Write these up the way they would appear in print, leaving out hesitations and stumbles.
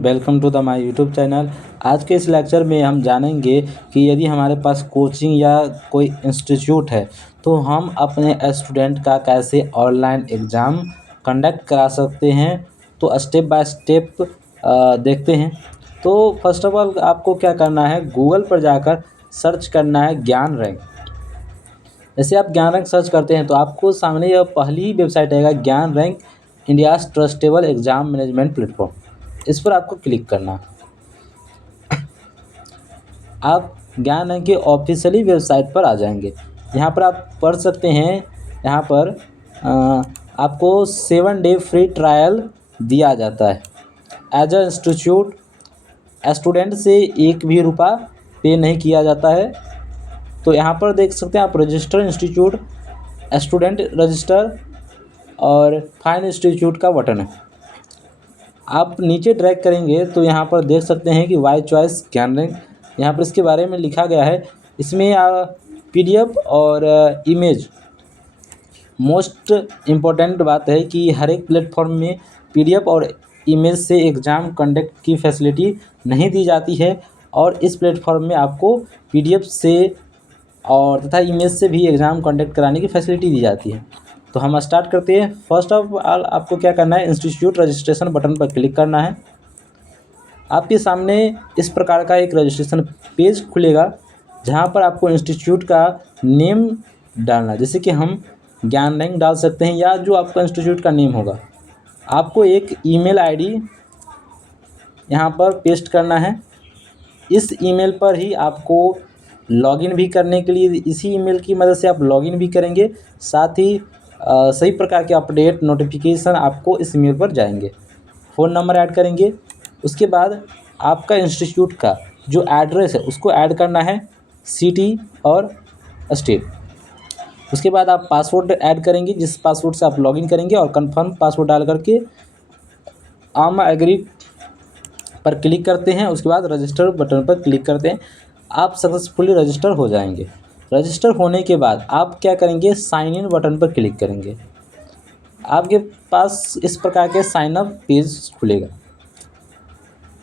Welcome to the my YouTube channel. आज के इस लेक्चर में हम जानेंगे कि यदि हमारे पास कोचिंग या कोई इंस्टीट्यूट है तो हम अपने स्टूडेंट का कैसे ऑनलाइन एग्ज़ाम कंडक्ट करा सकते हैं। तो स्टेप बाय स्टेप देखते हैं। तो फर्स्ट ऑफ ऑल आपको क्या करना है, गूगल पर जाकर सर्च करना है ज्ञान रैंक। जैसे आप ज्ञान रैंक सर्च करते हैं तो आपको सामने यह पहली ही वेबसाइट आएगा, ज्ञान rank India's trustable exam management platform. इस पर आपको क्लिक करना है। आप ज्ञान रैंक की ऑफिशियली वेबसाइट पर आ जाएंगे। यहाँ पर आप पढ़ सकते हैं, यहाँ पर आपको 7 डे फ्री ट्रायल दिया जाता है। एज अ इंस्टीट्यूट स्टूडेंट से एक भी रुपया पे नहीं किया जाता है। तो यहाँ पर देख सकते हैं आप, रजिस्टर इंस्टीट्यूट, स्टूडेंट रजिस्टर और फाइंड इंस्टीट्यूट का बटन है। आप नीचे ड्रैग करेंगे तो यहाँ पर देख सकते हैं कि वाई चॉइस ज्ञान रैंक, यहाँ पर इसके बारे में लिखा गया है। इसमें PDF और इमेज, मोस्ट इम्पोर्टेंट बात है कि हर एक प्लेटफॉर्म में PDF और इमेज से एग्ज़ाम कंडक्ट की फैसिलिटी नहीं दी जाती है, और इस प्लेटफॉर्म में आपको PDF से और तथा इमेज से भी एग्ज़ाम कंडक्ट कराने की फैसिलिटी दी जाती है। तो हम स्टार्ट करते हैं। फर्स्ट ऑफ ऑल आपको क्या करना है, इंस्टीट्यूट रजिस्ट्रेशन बटन पर क्लिक करना है। आपके सामने इस प्रकार का एक रजिस्ट्रेशन पेज खुलेगा, जहां पर आपको इंस्टीट्यूट का नेम डालना है। जैसे कि हम ज्ञान रैंक डाल सकते हैं या जो आपका इंस्टीट्यूट का नेम होगा। आपको एक ईमेल ID यहाँ पर पेस्ट करना है। इस ईमेल पर ही आपको लॉगिन भी करने के लिए, इसी ईमेल की मदद से आप लॉगिन भी करेंगे। साथ ही सही प्रकार के अपडेट नोटिफिकेशन आपको इस ईमेल पर जाएंगे। फ़ोन नंबर ऐड करेंगे। उसके बाद आपका इंस्टीट्यूट का जो एड्रेस है उसको ऐड करना है, सिटी और स्टेट। उसके बाद आप पासवर्ड ऐड करेंगे, जिस पासवर्ड से आप लॉगिन करेंगे, और कंफर्म पासवर्ड डाल करके आम एग्री पर क्लिक करते हैं। उसके बाद रजिस्टर बटन पर क्लिक करते हैं। आप सक्सेसफुली रजिस्टर हो जाएंगे। रजिस्टर होने के बाद आप क्या करेंगे, साइन इन बटन पर क्लिक करेंगे। आपके पास इस प्रकार के साइन अप पेज खुलेगा।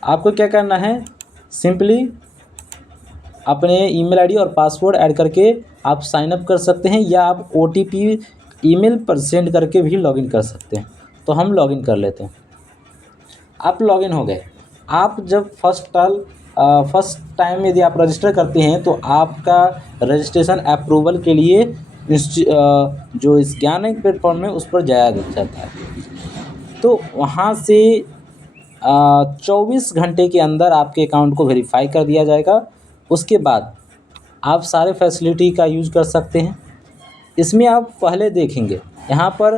आपको क्या करना है, सिंपली अपने ईमेल ID और पासवर्ड ऐड करके आप साइन अप कर सकते हैं, या आप OTP ईमेल पर सेंड करके भी लॉगिन कर सकते हैं। तो हम लॉगिन कर लेते हैं। आप लॉगिन हो गए। आप जब फर्स्ट टाइम यदि आप रजिस्टर करते हैं तो आपका रजिस्ट्रेशन अप्रूवल के लिए जो इस ज्ञान रैंक प्लेटफॉर्म में उस पर जाया जाता है। तो वहाँ से 24 घंटे के अंदर आपके अकाउंट को वेरीफाई कर दिया जाएगा। उसके बाद आप सारे फैसिलिटी का यूज़ कर सकते हैं। इसमें आप पहले देखेंगे, यहाँ पर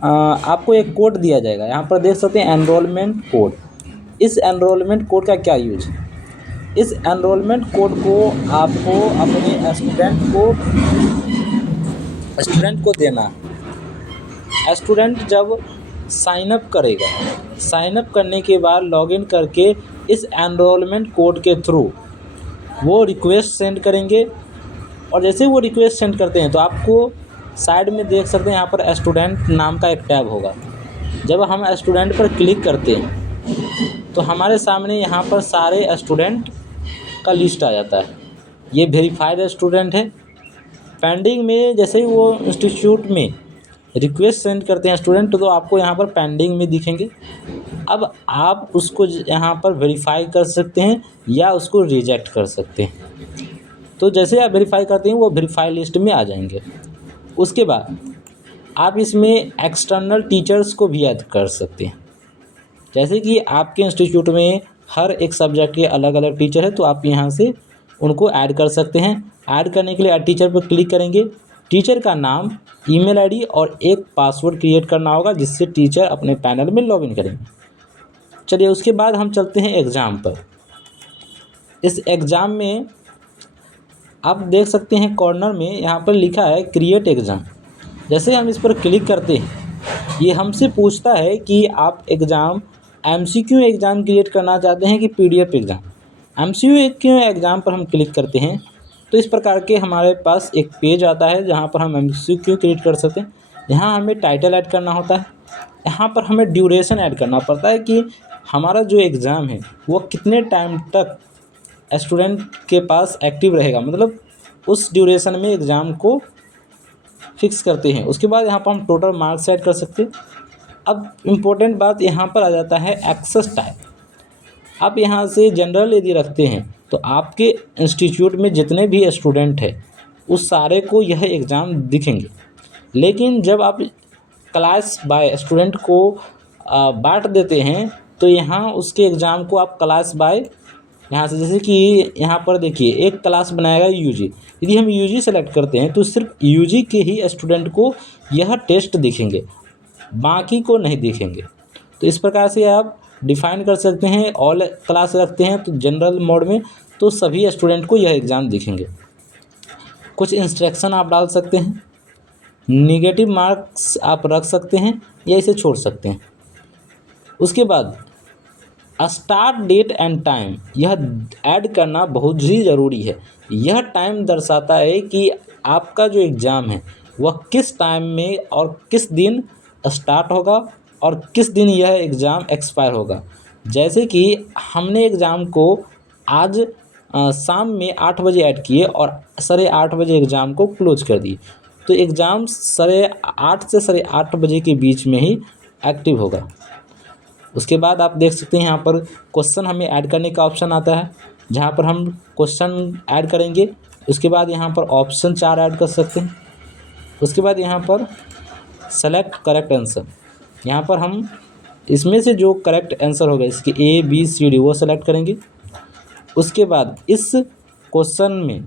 आपको एक कोड दिया जाएगा। यहाँ पर देख सकते हैं एनरोलमेंट कोड। इस एनरोलमेंट कोड का क्या यूज है, इस एनरोलमेंट कोड को आपको अपने स्टूडेंट को देना है। स्टूडेंट जब साइन अप करेगा, साइन अप करने के बाद लॉगिन करके इस एनरोलमेंट कोड के थ्रू वो रिक्वेस्ट सेंड करेंगे। और जैसे वो रिक्वेस्ट सेंड करते हैं तो आपको साइड में देख सकते हैं, यहाँ पर स्टूडेंट नाम का एक टैब होगा। जब हम स्टूडेंट पर क्लिक करते हैं तो हमारे सामने यहाँ पर सारे स्टूडेंट का लिस्ट आ जाता है। ये वेरीफाइड स्टूडेंट है। पेंडिंग में जैसे ही वो इंस्टीट्यूट में रिक्वेस्ट सेंड करते हैं स्टूडेंट, तो आपको यहाँ पर पेंडिंग में दिखेंगे। अब आप उसको यहाँ पर वेरीफाई कर सकते हैं या उसको रिजेक्ट कर सकते हैं। तो जैसे आप वेरीफाई करते हैं वो वेरीफाई लिस्ट में आ जाएंगे। उसके बाद आप इसमें एक्सटर्नल टीचर्स को भी ऐड कर सकते हैं। जैसे कि आपके इंस्टीट्यूट में हर एक सब्जेक्ट के अलग अलग टीचर है, तो आप यहाँ से उनको ऐड कर सकते हैं। ऐड करने के लिए ऐड टीचर पर क्लिक करेंगे। टीचर का नाम, ईमेल ID और एक पासवर्ड क्रिएट करना होगा, जिससे टीचर अपने पैनल में लॉगिन करेंगे। चलिए, उसके बाद हम चलते हैं एग्ज़ाम पर। इस एग्ज़ाम में आप देख सकते हैं कॉर्नर में यहाँ पर लिखा है क्रिएट एग्ज़ाम। जैसे हम इस पर क्लिक करते हैं, ये हमसे पूछता है कि आप एग्ज़ाम MCQ एग्ज़ाम क्रिएट करना चाहते हैं कि PDF एग्ज़ाम। MCQ एग्ज़ाम पर हम क्लिक करते हैं तो इस प्रकार के हमारे पास एक पेज आता है, जहाँ पर हम MCQ क्रिएट कर सकते हैं। यहाँ हमें टाइटल ऐड करना होता है। यहाँ पर हमें ड्यूरेशन ऐड करना पड़ता है कि हमारा जो एग्ज़ाम है वो कितने टाइम तक स्टूडेंट के पास एक्टिव रहेगा, मतलब उस ड्यूरेशन में एग्ज़ाम को फिक्स करते हैं। उसके बाद यहाँ पर हम टोटल मार्क्स सेट कर सकते हैं। अब इम्पोर्टेंट बात यहाँ पर आ जाता है एक्सेस टाइम। आप यहाँ से जनरल यदि रखते हैं तो आपके इंस्टीट्यूट में जितने भी स्टूडेंट हैं उस सारे को यह एग्ज़ाम दिखेंगे। लेकिन जब आप क्लास बाय स्टूडेंट को बांट देते हैं तो यहाँ उसके एग्ज़ाम को आप क्लास बाय यहाँ से, जैसे कि यहाँ पर देखिए एक क्लास बनाएगा यूजी। यदि हम यूजी सेलेक्ट करते हैं तो सिर्फ यूजी के ही स्टूडेंट को यह टेस्ट दिखेंगे, बाकी को नहीं दिखेंगे। तो इस प्रकार से आप डिफ़ाइन कर सकते हैं। ऑल क्लास रखते हैं तो जनरल मोड में तो सभी स्टूडेंट को यह एग्ज़ाम दिखेंगे। कुछ इंस्ट्रक्शन आप डाल सकते हैं, नेगेटिव मार्क्स आप रख सकते हैं या इसे छोड़ सकते हैं। उसके बाद स्टार्ट डेट एंड टाइम यह ऐड करना बहुत ही ज़रूरी है। यह टाइम दर्शाता है कि आपका जो एग्ज़ाम है वह किस टाइम में और किस दिन स्टार्ट होगा और किस दिन यह एग्ज़ाम एक्सपायर होगा। जैसे कि हमने एग्ज़ाम को आज शाम में 8 बजे ऐड किए और 8:30 बजे एग्ज़ाम को क्लोज कर दिए, तो एग्ज़ाम 8:30 से 8:30 बजे के बीच में ही एक्टिव होगा। उसके बाद आप देख सकते हैं यहाँ पर क्वेश्चन हमें ऐड करने का ऑप्शन आता है, जहाँ पर हम क्वेश्चन ऐड करेंगे। उसके बाद यहाँ पर ऑप्शन 4 ऐड कर सकते हैं। उसके बाद यहाँ पर सेलेक्ट करेक्ट आंसर, यहाँ पर हम इसमें से जो करेक्ट आंसर होगा इसके ए बी सी डी वो सेलेक्ट करेंगे। उसके बाद इस क्वेश्चन में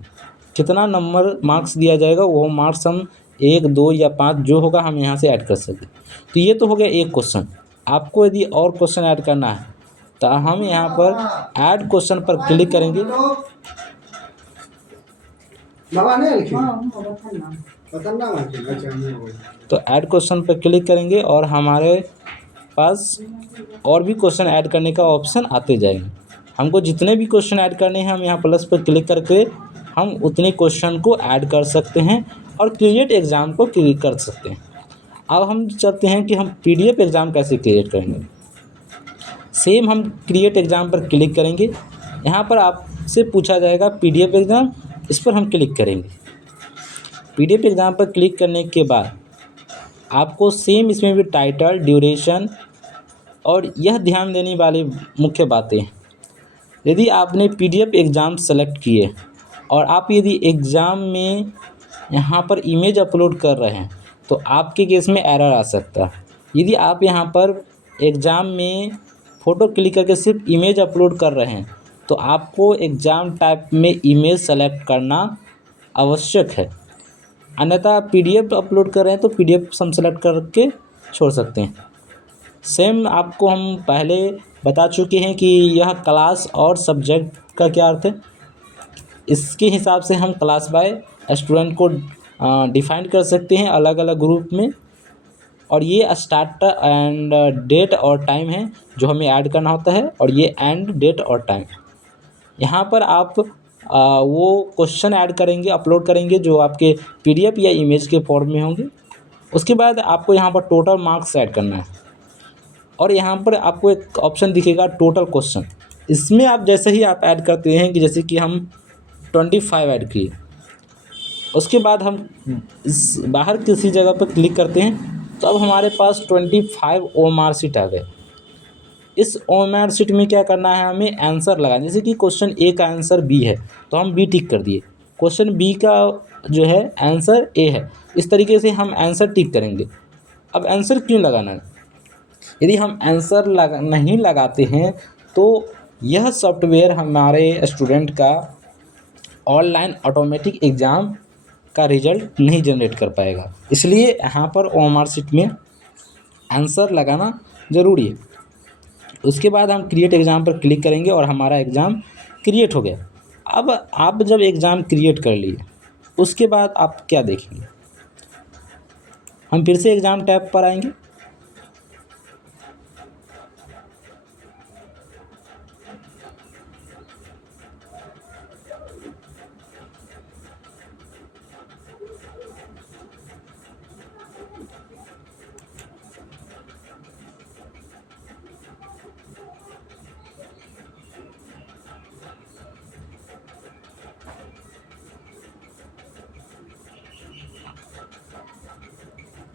कितना नंबर मार्क्स दिया जाएगा वो मार्क्स हम 1 2 या 5 जो होगा हम यहाँ से ऐड कर सकते हैं। तो ये तो हो गया एक क्वेश्चन। आपको यदि और क्वेश्चन ऐड करना है तो हम यहाँ पर ऐड क्वेश्चन पर क्लिक करेंगे। तो ऐड क्वेश्चन पर क्लिक करेंगे और हमारे पास और भी क्वेश्चन ऐड करने का ऑप्शन आते जाएंगे। हमको जितने भी क्वेश्चन ऐड करने हैं हम यहाँ प्लस पर क्लिक करके हम उतने क्वेश्चन को ऐड कर सकते हैं और क्रिएट एग्ज़ाम को क्लिक कर सकते हैं। अब हम चाहते हैं कि हम पीडीएफ एग्ज़ाम कैसे क्रिएट करेंगे। सेम हम क्रिएट एग्ज़ाम पर क्लिक करेंगे। यहाँ पर आपसे पूछा जाएगा पीडीएफ एग्ज़ाम, इस पर हम क्लिक करेंगे। पीडीएफ एग्ज़ाम पर क्लिक करने के बाद आपको सेम इसमें भी टाइटल, ड्यूरेशन और यह ध्यान देने वाली मुख्य बातें, यदि आपने पीडीएफ एग्ज़ाम सेलेक्ट किए और आप यदि एग्ज़ाम में यहाँ पर इमेज अपलोड कर रहे हैं तो आपके केस में एरर आ सकता है। यदि आप यहाँ पर एग्ज़ाम में फ़ोटो क्लिक करके सिर्फ इमेज अपलोड कर रहे हैं तो आपको एग्ज़ाम टाइप में इमेज सेलेक्ट करना आवश्यक है। अन्यथा पीडीएफ अपलोड कर रहे हैं तो पीडीएफ हम सेलेक्ट करके छोड़ सकते हैं। सेम आपको हम पहले बता चुके हैं कि यह क्लास और सब्जेक्ट का क्या अर्थ है। इसके हिसाब से हम क्लास बाय स्टूडेंट को डिफ़ाइन कर सकते हैं अलग अलग ग्रुप में। और ये स्टार्ट एंड डेट और टाइम है जो हमें ऐड करना होता है, और ये एंड डेट और टाइम। यहाँ पर आप वो क्वेश्चन ऐड करेंगे, अपलोड करेंगे जो आपके पीडीएफ या इमेज के फॉर्म में होंगे। उसके बाद आपको यहाँ पर टोटल मार्क्स ऐड करना है और यहाँ पर आपको एक ऑप्शन दिखेगा टोटल क्वेश्चन। इसमें आप जैसे ही आप ऐड करते हैं कि जैसे कि हम 25 ऐड किए, उसके बाद हम इस बाहर किसी जगह पर क्लिक करते हैं तो अब हमारे पास 25 ओएमआर शीट आ गए। इस ओएमआर शीट में क्या करना है, हमें आंसर लगाना। जैसे कि क्वेश्चन ए का आंसर बी है तो हम बी टिक कर दिए, क्वेश्चन बी का जो है आंसर ए है, इस तरीके से हम आंसर टिक करेंगे। अब आंसर क्यों लगाना है, यदि हम आंसर नहीं लगाते हैं तो यह सॉफ्टवेयर हमारे स्टूडेंट का ऑनलाइन ऑटोमेटिक एग्ज़ाम का रिज़ल्ट नहीं जनरेट कर पाएगा। इसलिए यहाँ पर ओएमआर शीट में आंसर लगाना ज़रूरी है। उसके बाद हम क्रिएट एग्ज़ाम पर क्लिक करेंगे और हमारा एग्ज़ाम क्रिएट हो गया। अब आप जब एग्ज़ाम क्रिएट कर लिए उसके बाद आप क्या देखेंगे, हम फिर से एग्ज़ाम टैब पर आएंगे।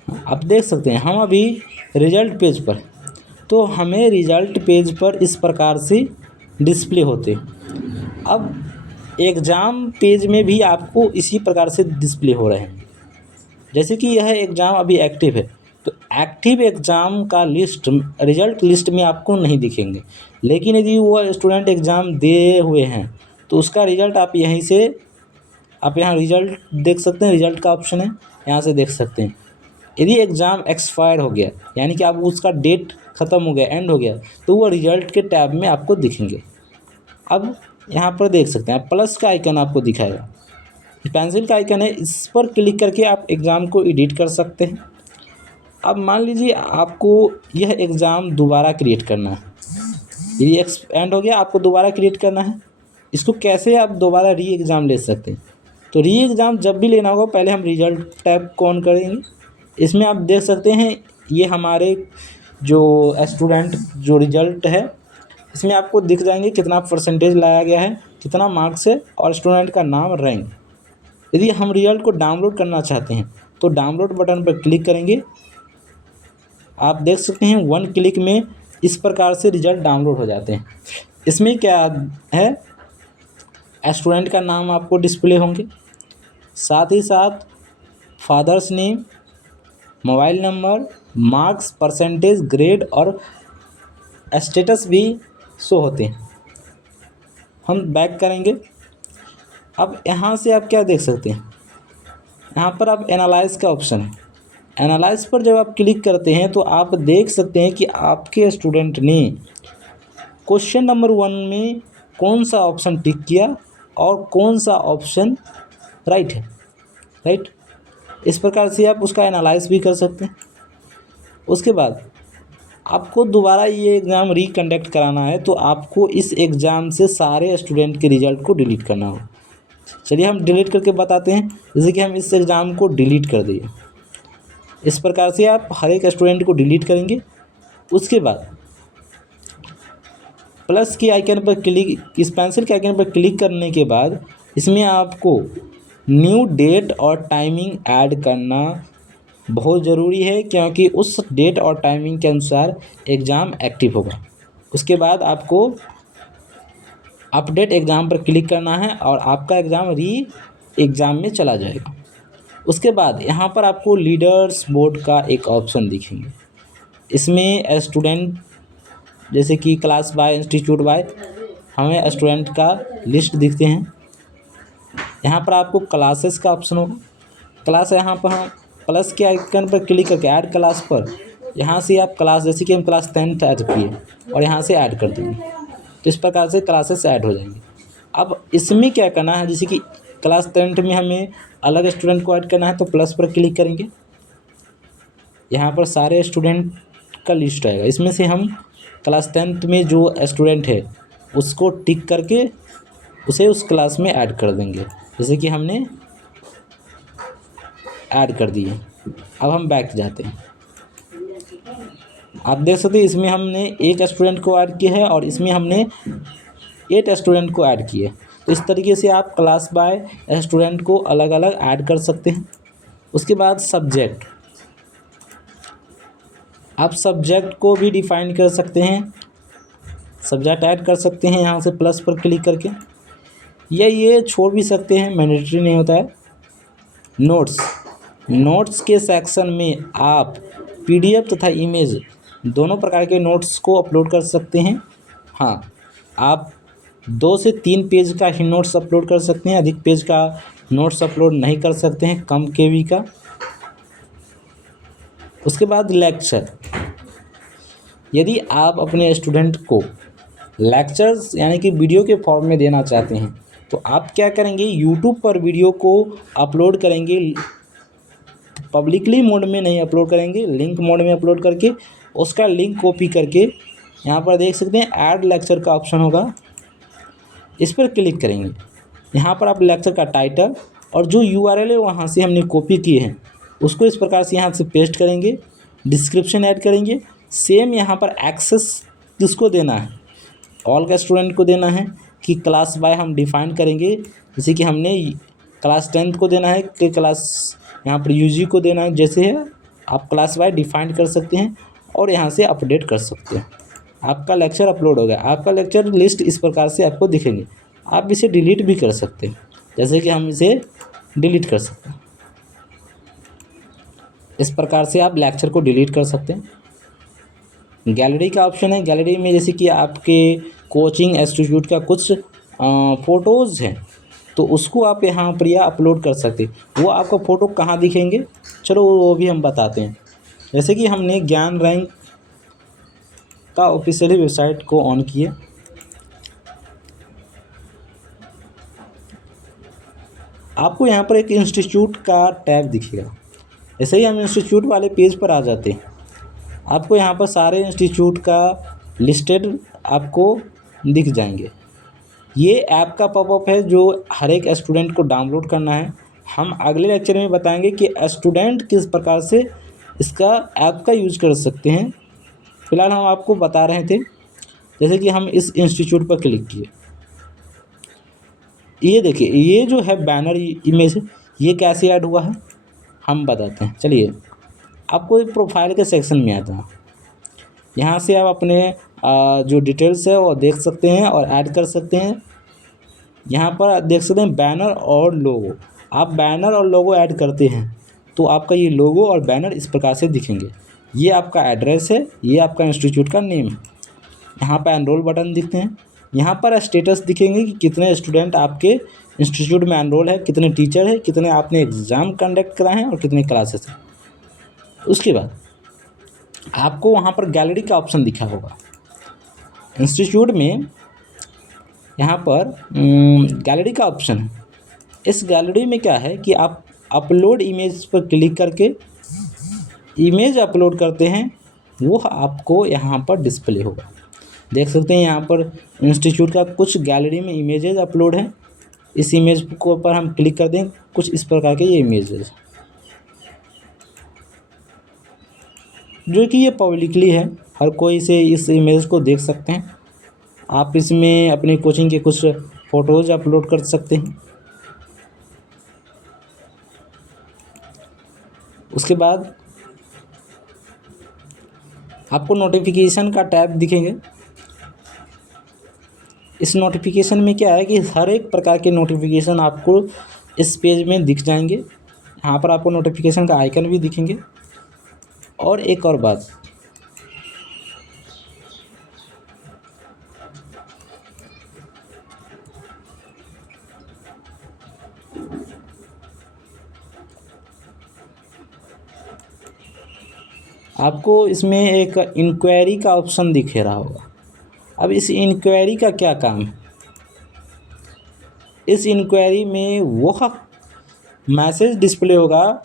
आप देख सकते हैं हम अभी रिजल्ट पेज पर, तो हमें रिजल्ट पेज पर इस प्रकार से डिस्प्ले होते। अब एग्ज़ाम पेज में भी आपको इसी प्रकार से डिस्प्ले हो रहे हैं। जैसे कि यह एग्ज़ाम अभी एक्टिव है, तो एक्टिव एग्ज़ाम का लिस्ट रिजल्ट लिस्ट में आपको नहीं दिखेंगे, लेकिन यदि वो स्टूडेंट एग्ज़ाम दिए हुए हैं तो उसका रिज़ल्ट आप यहीं से, आप यहाँ रिज़ल्ट देख सकते हैं, रिज़ल्ट का ऑप्शन है, यहाँ से देख सकते हैं। यदि एग्ज़ाम एक्सपायर हो गया, यानी कि आप उसका डेट ख़त्म हो गया, एंड हो गया, तो वो रिज़ल्ट के टैब में आपको दिखेंगे। अब यहाँ पर देख सकते हैं प्लस का आइकन आपको दिखाएगा, पेंसिल का आइकन है, इस पर क्लिक करके आप एग्ज़ाम को एडिट कर सकते हैं। अब मान लीजिए आपको यह एग्ज़ाम दोबारा क्रिएट करना है, यदि एंड हो गया, आपको दोबारा क्रिएट करना है। इसको कैसे आप दोबारा री एग्ज़ाम ले सकते हैं? तो री एग्ज़ाम जब भी लेना होगा, पहले हम रिजल्ट टैब को ऑन करेंगे। इसमें आप देख सकते हैं ये हमारे जो स्टूडेंट जो रिजल्ट है, इसमें आपको दिख जाएंगे कितना परसेंटेज लाया गया है, कितना मार्क्स है और स्टूडेंट का नाम, रैंक। यदि हम रिजल्ट को डाउनलोड करना चाहते हैं तो डाउनलोड बटन पर क्लिक करेंगे। आप देख सकते हैं 1 क्लिक में इस प्रकार से रिजल्ट डाउनलोड हो जाते हैं। इसमें क्या है, स्टूडेंट का नाम आपको डिस्प्ले होंगे, साथ ही साथ father's name, mobile number, marks, percentage, grade और स्टेटस भी शो होते हैं। हम बैक करेंगे। अब यहाँ से आप क्या देख सकते हैं, यहाँ पर आप एनालाइज का ऑप्शन है, एनालाइज पर जब आप क्लिक करते हैं तो आप देख सकते हैं कि आपके स्टूडेंट ने क्वेश्चन नंबर 1 में कौन सा ऑप्शन टिक किया और कौन सा ऑप्शन राइट है, राइट। इस प्रकार से आप उसका एनालाइज भी कर सकते हैं। उसके बाद आपको दोबारा ये एग्ज़ाम रिकंडक्ट कराना है, तो आपको इस एग्ज़ाम से सारे स्टूडेंट के रिज़ल्ट को डिलीट करना होगा। चलिए हम डिलीट करके बताते हैं। जैसे कि हम इस एग्ज़ाम को डिलीट कर दिए, इस प्रकार से आप हर एक स्टूडेंट को डिलीट करेंगे। उसके बाद प्लस के आइकन पर क्लिक, इस पेंसिल के आइकन पर क्लिक करने के बाद इसमें आपको न्यू डेट और टाइमिंग ऐड करना बहुत ज़रूरी है, क्योंकि उस डेट और टाइमिंग के अनुसार एग्ज़ाम एक्टिव होगा। उसके बाद आपको अपडेट एग्ज़ाम पर क्लिक करना है और आपका एग्ज़ाम री एग्ज़ाम में चला जाएगा। उसके बाद यहाँ पर आपको लीडर्स बोर्ड का एक ऑप्शन दिखेंगे। इसमें स्टूडेंट, जैसे कि क्लास बाय, इंस्टीट्यूट बाय, हमें स्टूडेंट का लिस्ट दिखते हैं। यहाँ पर आपको क्लासेस का ऑप्शन होगा, क्लास, यहाँ पर हम प्लस के आइकन पर क्लिक करके ऐड क्लास पर, यहाँ से आप क्लास, जैसे कि हम क्लास 10th ऐड किए और यहाँ से ऐड कर देंगे, तो इस प्रकार से क्लासेस ऐड हो जाएंगे। अब इसमें क्या करना है, जैसे कि क्लास 10th में हमें अलग स्टूडेंट को ऐड करना है, तो प्लस पर क्लिक करेंगे। यहाँ पर सारे स्टूडेंट का लिस्ट आएगा, इसमें से हम क्लास 10th में जो स्टूडेंट है उसको टिक करके उसे उस क्लास में ऐड कर देंगे, जैसे कि हमने ऐड कर दिए। अब हम बैक जाते हैं। आप देख सकते हैं इसमें हमने एक स्टूडेंट को ऐड किया है और इसमें हमने 8 स्टूडेंट को ऐड किए। तो इस तरीके से आप क्लास बाय स्टूडेंट को अलग अलग ऐड कर सकते हैं। उसके बाद सब्जेक्ट, आप सब्जेक्ट को भी डिफ़ाइन कर सकते हैं, सब्जेक्ट ऐड कर सकते हैं यहाँ से प्लस पर क्लिक करके, या ये छोड़ भी सकते हैं, मैंडेटरी नहीं होता है। नोट्स, नोट्स के सेक्शन में आप पीडीएफ तथा इमेज दोनों प्रकार के नोट्स को अपलोड कर सकते हैं। हाँ, आप 2 से 3 पेज का ही नोट्स अपलोड कर सकते हैं, अधिक पेज का नोट्स अपलोड नहीं कर सकते हैं, कम केबी का। उसके बाद लेक्चर, यदि आप अपने स्टूडेंट को लेक्चर्स यानी कि वीडियो के फॉर्म में देना चाहते हैं, तो आप क्या करेंगे, यूट्यूब पर वीडियो को अपलोड करेंगे, पब्लिकली मोड में नहीं अपलोड करेंगे, लिंक मोड में अपलोड करके उसका लिंक कॉपी करके यहाँ पर देख सकते हैं ऐड लेक्चर का ऑप्शन होगा, इस पर क्लिक करेंगे। यहाँ पर आप लेक्चर का टाइटल और जो यूआरएल है वहाँ से हमने कॉपी किए हैं उसको इस प्रकार से यहाँ से पेस्ट करेंगे, डिस्क्रिप्शन ऐड करेंगे। सेम यहाँ पर एक्सेस किसको देना है, ऑल का स्टूडेंट को देना है कि क्लास बाय हम डिफ़ाइन करेंगे, जैसे कि हमने क्लास 10th को देना है कि क्लास यहाँ पर यूजी को देना है, जैसे है आप क्लास वाइज डिफाइन कर सकते हैं और यहाँ से अपडेट कर सकते हैं। आपका लेक्चर अपलोड हो गया। आपका लेक्चर लिस्ट इस प्रकार से आपको दिखेंगे। आप इसे डिलीट भी कर सकते हैं, जैसे कि हम इसे डिलीट कर सकते हैं। इस प्रकार से आप लेक्चर को डिलीट कर सकते हैं। गैलरी का ऑप्शन है। गैलरी में जैसे कि आपके कोचिंग इंस्टीट्यूट का कुछ फ़ोटोज़ हैं, तो उसको आप यहाँ पर या अपलोड कर सकते हैं। वो आपको फ़ोटो कहाँ दिखेंगे, चलो वो भी हम बताते हैं। जैसे कि हमने ज्ञान रैंक का ऑफिशियली वेबसाइट को ऑन किया। आपको यहाँ पर एक इंस्टीट्यूट का टैब दिखेगा। ऐसे ही हम इंस्टीट्यूट वाले पेज पर आ जाते हैं। आपको यहाँ पर सारे इंस्टीट्यूट का लिस्टेड आपको दिख जाएंगे। ये ऐप का पॉपअप है जो हर एक स्टूडेंट को डाउनलोड करना है। हम अगले लेक्चर में बताएंगे कि स्टूडेंट किस प्रकार से इसका ऐप का यूज़ कर सकते हैं। फिलहाल हम आपको बता रहे थे, जैसे कि हम इस इंस्टीट्यूट पर क्लिक किए। ये देखिए, ये जो है बैनर इमेज, ये कैसे ऐड हुआ है हम बताते हैं। चलिए, आपको प्रोफाइल के सेक्शन में आता है। यहाँ से आप अपने जो डिटेल्स है वो देख सकते हैं और ऐड कर सकते हैं। यहाँ पर देख सकते हैं बैनर और लोगो। आप बैनर और लोगो ऐड करते हैं तो आपका ये लोगो और बैनर इस प्रकार से दिखेंगे। ये आपका एड्रेस है, ये आपका इंस्टीट्यूट का नेम है। यहाँ पर एनरोल बटन दिखते हैं। यहाँ पर स्टेटस दिखेंगे कि कितने स्टूडेंट आपके इंस्टीट्यूट में एनरोल है, कितने टीचर है, कितने आपने एग्ज़ाम कंडक्ट कराए हैं और कितने क्लासेस हैं। उसके बाद आपको वहाँ पर गैलरी का ऑप्शन दिखा होगा इंस्टीट्यूट में। यहाँ पर गैलरी का ऑप्शन है। इस गैलरी में क्या है कि आप अपलोड इमेज पर क्लिक करके इमेज अपलोड करते हैं, वो आपको यहाँ पर डिस्प्ले होगा। देख सकते हैं यहाँ पर इंस्टीट्यूट का कुछ गैलरी में इमेजेस अपलोड हैं। इस इमेज को पर हम क्लिक कर दें, कुछ इस प्रकार के ये इमेजेस जो कि ये पब्लिकली है, हर कोई से इस इमेज को देख सकते हैं। आप इसमें अपनी कोचिंग के कुछ फ़ोटोज़ अपलोड कर सकते हैं। उसके बाद आपको नोटिफिकेशन का टैब दिखेंगे। इस नोटिफिकेशन में क्या है कि हर एक प्रकार के नोटिफिकेशन आपको इस पेज में दिख जाएंगे। यहाँ पर आपको नोटिफिकेशन का आइकन भी दिखेंगे। और एक और बात, आपको इसमें एक इंक्वायरी का ऑप्शन दिख रहा होगा। अब इस इंक्वायरी का क्या काम है? इस इंक्वायरी में वो मैसेज डिस्प्ले होगा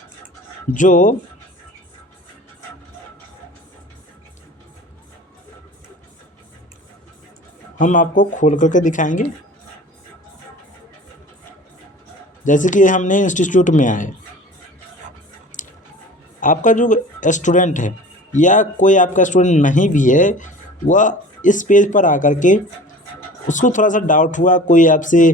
जो हम आपको खोल करके दिखाएंगे। जैसे कि हमने इंस्टीट्यूट में आए, आपका जो स्टूडेंट है या कोई आपका स्टूडेंट नहीं भी है, वह इस पेज पर आकर के उसको थोड़ा सा डाउट हुआ, कोई आपसे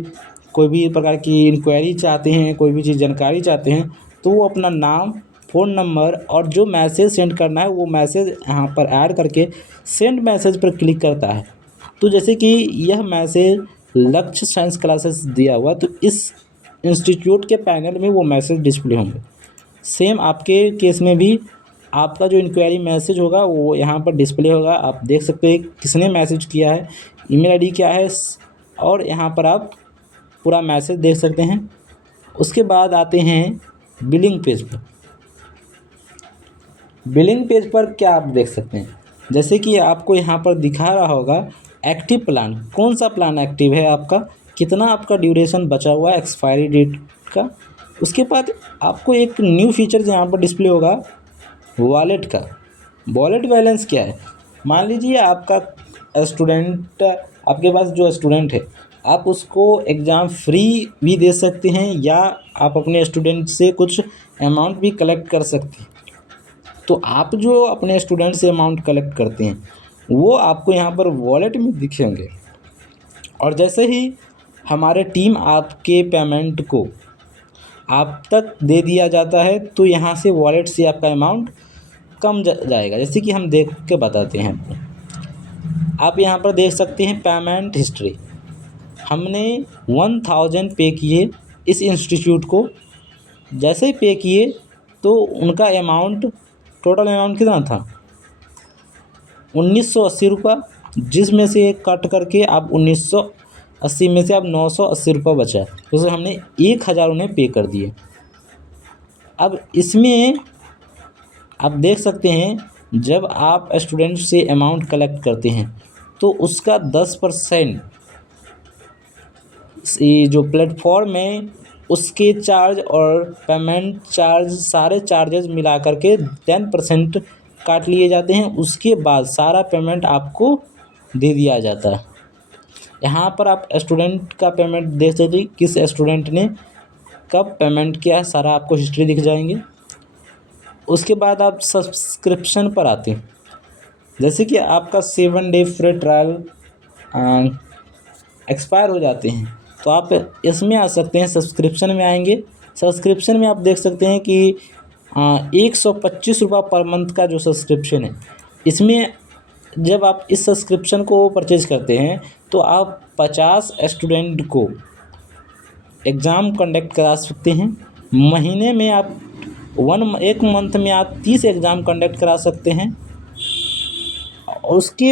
कोई भी प्रकार की इंक्वायरी चाहते हैं, कोई भी चीज़ जानकारी चाहते हैं, तो वो अपना नाम, फ़ोन नंबर और जो मैसेज सेंड करना है वो मैसेज यहाँ पर ऐड करके सेंड मैसेज पर क्लिक करता है। तो जैसे कि यह मैसेज लक्ष्य साइंस क्लासेस दिया हुआ, तो इस इंस्टीट्यूट के पैनल में वो मैसेज डिस्प्ले होंगे। सेम आपके केस में भी आपका जो इंक्वायरी मैसेज होगा वो यहाँ पर डिस्प्ले होगा। आप देख सकते हैं किसने मैसेज किया है, ईमेल आईडी क्या है, और यहाँ पर आप पूरा मैसेज देख सकते हैं। उसके बाद आते हैं बिलिंग पेज पर। बिलिंग पेज पर क्या आप देख सकते हैं, जैसे कि आपको यहाँ पर दिखा रहा होगा एक्टिव प्लान, कौन सा प्लान एक्टिव है आपका, कितना आपका ड्यूरेशन बचा हुआ है एक्सपायरी डेट का। उसके बाद आपको एक न्यू फीचर यहाँ पर डिस्प्ले होगा वॉलेट का। वॉलेट बैलेंस क्या है? मान लीजिए आपका स्टूडेंट, आपके पास जो स्टूडेंट है, आप उसको एग्ज़ाम फ्री भी दे सकते हैं या आप अपने स्टूडेंट से कुछ अमाउंट भी कलेक्ट कर सकते हैं। तो आप जो अपने स्टूडेंट से अमाउंट कलेक्ट करते हैं वो आपको यहाँ पर वॉलेट में दिखेंगे। और जैसे ही हमारे टीम आपके पेमेंट को आप तक दे दिया जाता है, तो यहाँ से वॉलेट से आपका अमाउंट कम जाएगा। जैसे कि हम देख के बताते हैं आपको। आप यहाँ पर देख सकते हैं पेमेंट हिस्ट्री। हमने 1000 पे किए इस इंस्टीट्यूट को। जैसे ही पे किए तो उनका अमाउंट, टोटल अमाउंट कितना था, 1980 रुपये, जिसमें से कट करके आप 1980 में से अब 980 रुपये बचा, तो हमने 1000 उन्हें पे कर दिए। अब इसमें आप देख सकते हैं, जब आप स्टूडेंट से अमाउंट कलेक्ट करते हैं तो उसका 10% ये जो प्लेटफॉर्म है उसके चार्ज और पेमेंट चार्ज, सारे चार्जेस मिला करके 10% काट लिए जाते हैं। उसके बाद सारा पेमेंट आपको दे दिया जाता है। यहाँ पर आप स्टूडेंट का पेमेंट देख सकते हैं, किस स्टूडेंट ने कब पेमेंट किया है, सारा आपको हिस्ट्री दिख जाएंगे। उसके बाद आप सब्सक्रिप्शन पर आते हैं। जैसे कि आपका 7 डे फ्री ट्रायल एक्सपायर हो जाते हैं तो आप इसमें आ सकते हैं, सब्सक्रिप्शन में आएंगे। सब्सक्रिप्शन में आप देख सकते हैं कि 125 रुपये पर मंथ का जो सब्सक्रिप्शन है, इसमें जब आप इस सब्सक्रिप्शन को परचेज करते हैं तो आप 50 स्टूडेंट को एग्ज़ाम कंडक्ट करा सकते हैं। महीने में आप एक मंथ में आप 30 एग्ज़ाम कंडक्ट करा सकते हैं। और उसके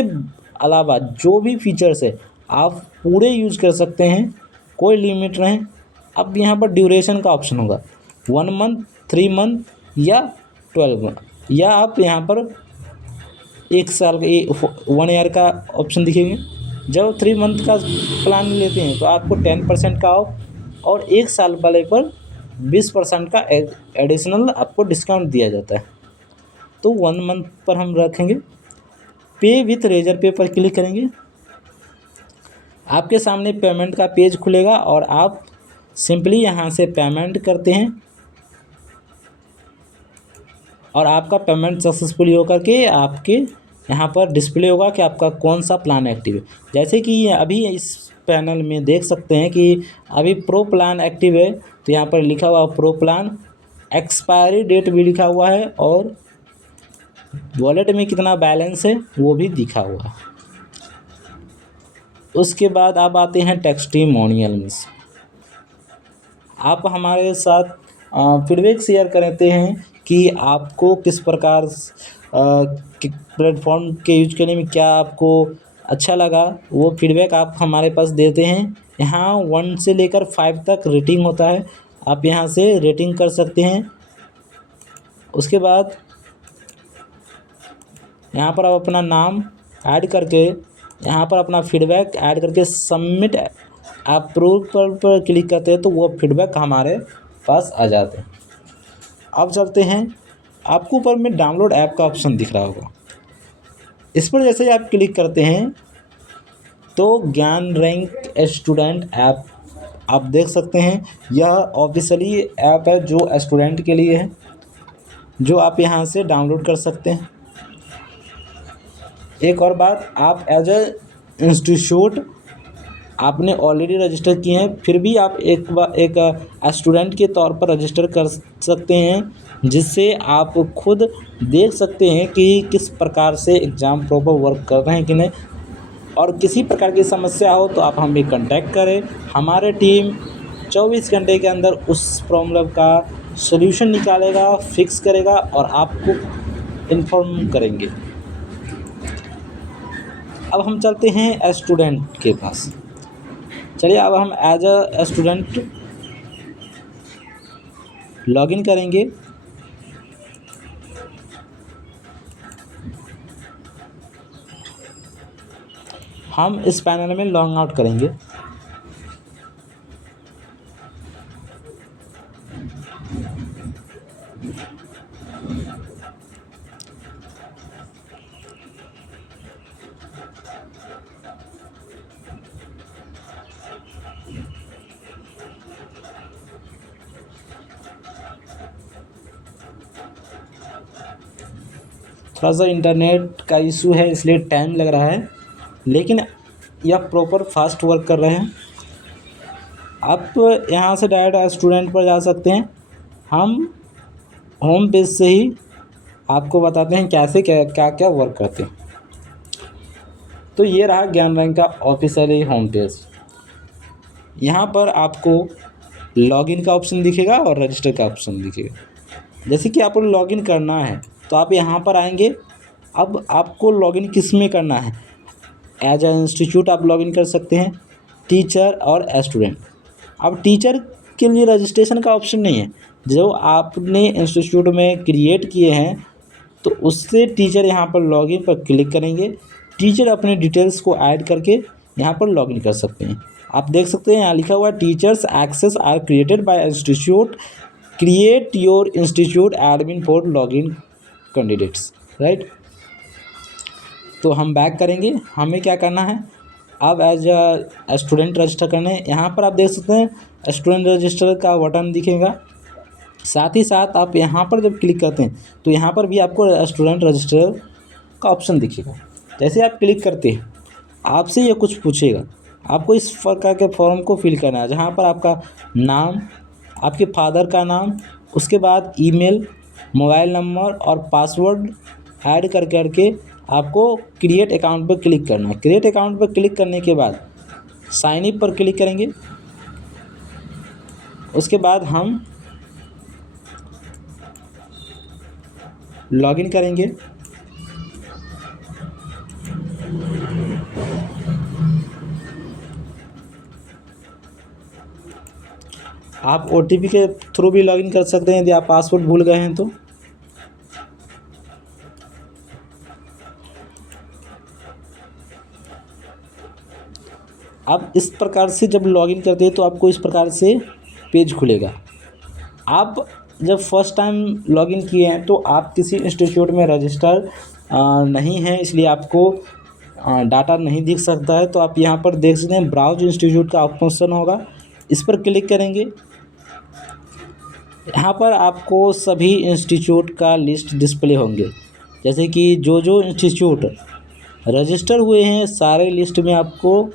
अलावा जो भी फीचर्स है आप पूरे यूज़ कर सकते हैं, कोई लिमिट नहीं। अब यहाँ पर ड्यूरेशन का ऑप्शन होगा, 1 मंथ, 3 मंथ या 12 मंथ, या आप यहाँ पर 1 साल का 1 ईयर का ऑप्शन दिखेंगे। जब 3 मंथ का प्लान लेते हैं तो आपको 10% का ऑफ, और 1 साल वाले पर 20% का एडिशनल आपको डिस्काउंट दिया जाता है। तो 1 मंथ पर हम रखेंगे। पे विथ रेजर पे पर क्लिक करेंगे, आपके सामने पेमेंट का पेज खुलेगा और आप सिंपली यहाँ से पेमेंट करते हैं और आपका पेमेंट सक्सेसफुली होकर के आपके यहाँ पर डिस्प्ले होगा कि आपका कौन सा प्लान एक्टिव है। जैसे कि अभी इस पैनल में देख सकते हैं कि अभी प्रो प्लान एक्टिव है, तो यहाँ पर लिखा हुआ प्रो प्लान, एक्सपायरी डेट भी लिखा हुआ है और वॉलेट में कितना बैलेंस है वो भी दिखा हुआ है। उसके बाद आप आते हैं टेस्टिमोनियल में। आप हमारे साथ फीडबैक शेयर करते हैं कि आपको किस प्रकार प्लेटफॉर्म के यूज करने में क्या आपको अच्छा लगा, वो फीडबैक आप हमारे पास देते हैं। यहाँ 1 से लेकर 5 तक रेटिंग होता है, आप यहाँ से रेटिंग कर सकते हैं। उसके बाद यहाँ पर आप अपना नाम ऐड करके, यहाँ पर अपना फीडबैक ऐड करके सबमिट अप्रूव पर क्लिक करते हैं तो वो फीडबैक हमारे पास आ जाते हैं। अब चलते हैं, आपको ऊपर में डाउनलोड ऐप का ऑप्शन दिख रहा होगा, इस पर जैसे ही आप क्लिक करते हैं तो ज्ञान रैंक स्टूडेंट ऐप आप देख सकते हैं। यह ऑफिशियली ऐप है जो स्टूडेंट के लिए है, जो आप यहाँ से डाउनलोड कर सकते हैं। एक और बात, आप एज ए इंस्टीट्यूट आपने ऑलरेडी रजिस्टर किए हैं, फिर भी आप एक स्टूडेंट के तौर पर रजिस्टर कर सकते हैं, जिससे आप खुद देख सकते हैं कि किस प्रकार से एग्ज़ाम प्रॉपर वर्क कर रहे हैं कि नहीं। और किसी प्रकार की समस्या हो तो आप हमें कांटेक्ट करें, हमारे टीम 24 घंटे के अंदर उस प्रॉब्लम का सल्यूशन निकालेगा, फिक्स करेगा और आपको इन्फॉर्म करेंगे। अब हम चलते हैं स्टूडेंट के पास। चलिए, अब हम एज अ स्टूडेंट लॉगिन करेंगे। हम इस पैनल में लॉग आउट करेंगे। थोड़ा सा इंटरनेट का इशू है इसलिए टाइम लग रहा है, लेकिन यह प्रॉपर फास्ट वर्क कर रहे हैं। आप यहाँ से डायरेक्ट स्टूडेंट पर जा सकते हैं। हम होम पेज से ही आपको बताते हैं कैसे क्या क्या क्या वर्क करते हैं। तो ये रहा ज्ञान रैंक का ऑफिशियली होम पेज। यहाँ पर आपको लॉगिन का ऑप्शन दिखेगा और रजिस्टर का ऑप्शन दिखेगा। जैसे कि आपको लॉगिन करना है तो आप यहाँ पर आएंगे। अब आपको लॉगिन किस में करना है, एज ए इंस्टीट्यूट आप लॉगिन कर सकते हैं, टीचर और स्टूडेंट। अब टीचर के लिए रजिस्ट्रेशन का ऑप्शन नहीं है, जो आपने इंस्टीट्यूट में क्रिएट किए हैं तो उससे टीचर यहाँ पर लॉगिन पर क्लिक करेंगे। टीचर अपने डिटेल्स को ऐड करके यहाँ पर लॉगिन कर सकते हैं। आप देख सकते हैं यहाँ लिखा हुआ है teachers access are created by institute, create your institute admin for login candidates, right. तो हम बैक करेंगे, हमें क्या करना है, अब एज अ स्टूडेंट रजिस्टर करने। यहाँ पर आप देख सकते हैं स्टूडेंट रजिस्टर का बटन दिखेगा। साथ ही साथ आप यहाँ पर जब क्लिक करते हैं तो यहाँ पर भी आपको स्टूडेंट रजिस्टर का ऑप्शन दिखेगा। जैसे आप क्लिक करते हैं आपसे ये कुछ पूछेगा, आपको इस प्रकार के फॉर्म को फिल करना है, जहाँ पर आपका नाम, आपके फादर का नाम, उसके बाद ईमेल, मोबाइल नंबर और पासवर्ड ऐड कर करके आपको क्रिएट अकाउंट पर क्लिक करना है। क्रिएट अकाउंट पर क्लिक करने के बाद साइन इन पर क्लिक करेंगे। उसके बाद हम लॉगिन करेंगे। आप OTP के थ्रू भी लॉगिन कर सकते हैं यदि आप पासवर्ड भूल गए हैं तो। आप इस प्रकार से जब लॉगिन करते हैं तो आपको इस प्रकार से पेज खुलेगा। आप जब फर्स्ट टाइम लॉगिन किए हैं तो आप किसी इंस्टीट्यूट में रजिस्टर नहीं है, इसलिए आपको डाटा नहीं दिख सकता है। तो आप यहाँ पर देख सकते हैं ब्राउज इंस्टीट्यूट का ऑप्शन होगा, इस पर क्लिक करेंगे। यहाँ पर आपको सभी इंस्टीट्यूट का लिस्ट डिस्प्ले होंगे, जैसे कि जो जो इंस्टीट्यूट रजिस्टर हुए हैं सारे लिस्ट में आपको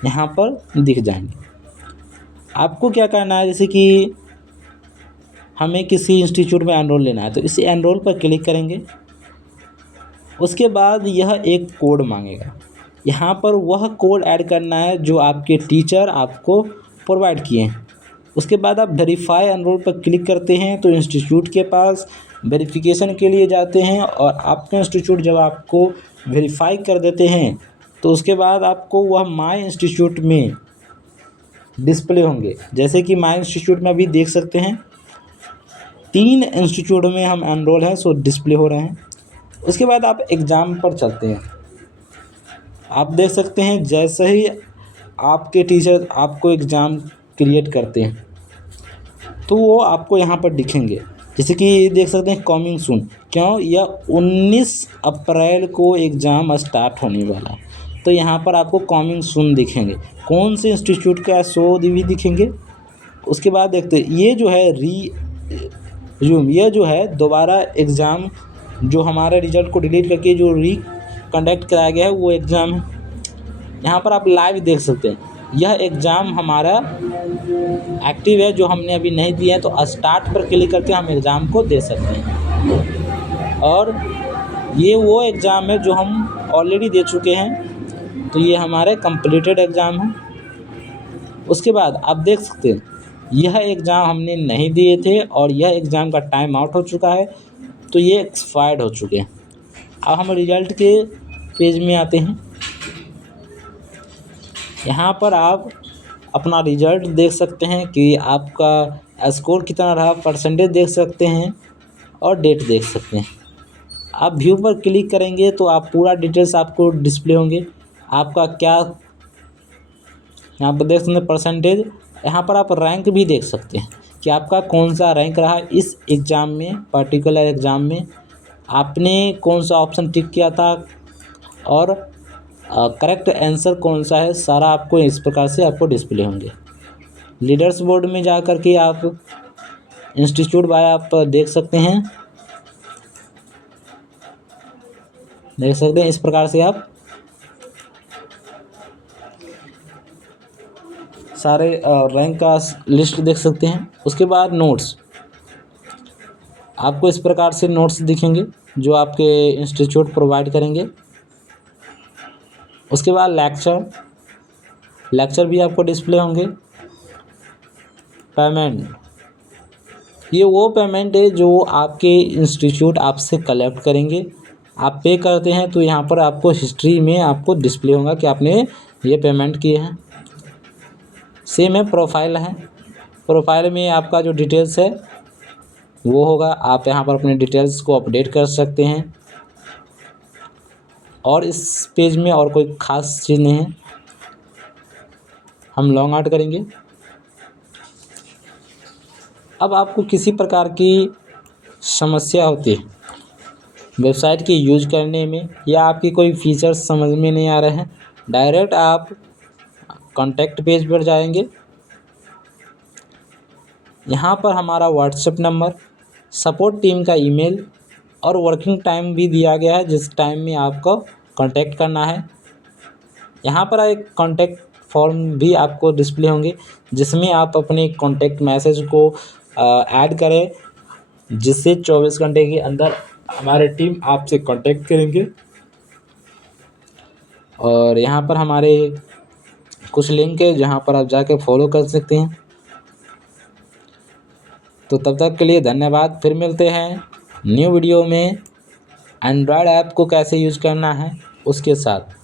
यहाँ पर दिख जाएंगे। आपको क्या करना है, जैसे कि हमें किसी इंस्टीट्यूट में एनरोल लेना है तो इसे एनरोल पर क्लिक करेंगे। उसके बाद यह एक कोड मांगेगा, यहाँ पर वह कोड ऐड करना है जो आपके टीचर आपको प्रोवाइड किए हैं। उसके बाद आप वेरीफाई एनरोल पर क्लिक करते हैं तो इंस्टीट्यूट के पास वेरिफिकेशन के लिए जाते हैं, और आपके इंस्टीट्यूट जब आपको वेरीफाई कर देते हैं तो उसके बाद आपको वह माय इंस्टीट्यूट में डिस्प्ले होंगे। जैसे कि माय इंस्टीट्यूट में अभी देख सकते हैं 3 इंस्टीट्यूट में हम एनरोल हैं, सो डिस्प्ले हो रहे हैं। उसके बाद आप एग्ज़ाम पर चलते हैं। आप देख सकते हैं जैसे ही आपके टीचर आपको एग्ज़ाम क्रिएट करते हैं तो वो आपको यहाँ पर दिखेंगे। जैसे कि देख सकते हैं कमिंग सून, क्यों, यह 19 अप्रैल को एग्ज़ाम स्टार्ट होने वाला है, तो यहाँ पर आपको कमिंग सून दिखेंगे। कौन से इंस्टीट्यूट का शो भी दिखेंगे। उसके बाद देखते हैं ये जो है रिज्यूम, यह जो है दोबारा एग्ज़ाम जो हमारे रिजल्ट को डिलीट करके जो कंडक्ट कराया गया है वो एग्ज़ाम है। यहाँ पर आप लाइव देख सकते हैं यह एग्ज़ाम हमारा एक्टिव है, जो हमने अभी नहीं दिया है तो स्टार्ट पर क्लिक करके हम एग्ज़ाम को दे सकते हैं। और ये वो एग्ज़ाम है जो हम ऑलरेडी दे चुके हैं, तो ये हमारे कंप्लीटेड एग्ज़ाम है। उसके बाद आप देख सकते हैं यह एग्ज़ाम हमने नहीं दिए थे और यह एग्ज़ाम का टाइम आउट हो चुका है, तो ये एक्सपायर्ड हो चुके हैं। अब हम रिज़ल्ट के पेज में आते हैं। यहाँ पर आप अपना रिज़ल्ट देख सकते हैं कि आपका स्कोर कितना रहा, परसेंटेज देख सकते हैं और डेट देख सकते हैं। आप व्यू पर क्लिक करेंगे तो आप पूरा डिटेल्स आपको डिस्प्ले होंगे। आपका क्या यहाँ पर देख सकते हैं परसेंटेज, यहाँ पर आप रैंक भी देख सकते हैं कि आपका कौन सा रैंक रहा इस एग्ज़ाम में, पर्टिकुलर एग्ज़ाम में आपने कौन सा ऑप्शन टिक किया था और करेक्ट आंसर कौन सा है, सारा आपको इस प्रकार से आपको डिस्प्ले होंगे। लीडर्स बोर्ड में जा कर के आप इंस्टीट्यूट बाय आप देख सकते हैं, इस प्रकार से आप सारे रैंक का लिस्ट देख सकते हैं। उसके बाद नोट्स, आपको इस प्रकार से नोट्स दिखेंगे जो आपके इंस्टीट्यूट प्रोवाइड करेंगे। उसके बाद लेक्चर भी आपको डिस्प्ले होंगे। पेमेंट, ये वो पेमेंट है जो आपके इंस्टीट्यूट आपसे कलेक्ट करेंगे। आप पे करते हैं तो यहाँ पर आपको हिस्ट्री में आपको डिस्प्ले होगा कि आपने ये पेमेंट किए हैं। सेम है प्रोफाइल में आपका जो डिटेल्स है वो होगा। आप यहाँ पर अपने डिटेल्स को अपडेट कर सकते हैं। और इस पेज में और कोई ख़ास चीज़ नहीं है। हम लॉग आउट करेंगे। अब आपको किसी प्रकार की समस्या होती है वेबसाइट की यूज करने में, या आपकी कोई फीचर्स समझ में नहीं आ रहे हैं, डायरेक्ट आप कॉन्टैक्ट पेज पर जाएंगे। यहाँ पर हमारा व्हाट्सएप नंबर, सपोर्ट टीम का ईमेल और वर्किंग टाइम भी दिया गया है जिस टाइम में आपको कांटेक्ट करना है। यहाँ पर एक कांटेक्ट फॉर्म भी आपको डिस्प्ले होंगे जिसमें आप अपने कांटेक्ट मैसेज को ऐड करें, जिससे 24 घंटे के अंदर हमारी टीम आपसे कांटेक्ट करेंगे। और यहाँ पर हमारे कुछ लिंक है जहाँ पर आप जाके फॉलो कर सकते हैं। तो तब तक के लिए धन्यवाद। फिर मिलते हैं न्यू वीडियो में एंड्रॉयड ऐप को कैसे यूज़ करना है उसके साथ।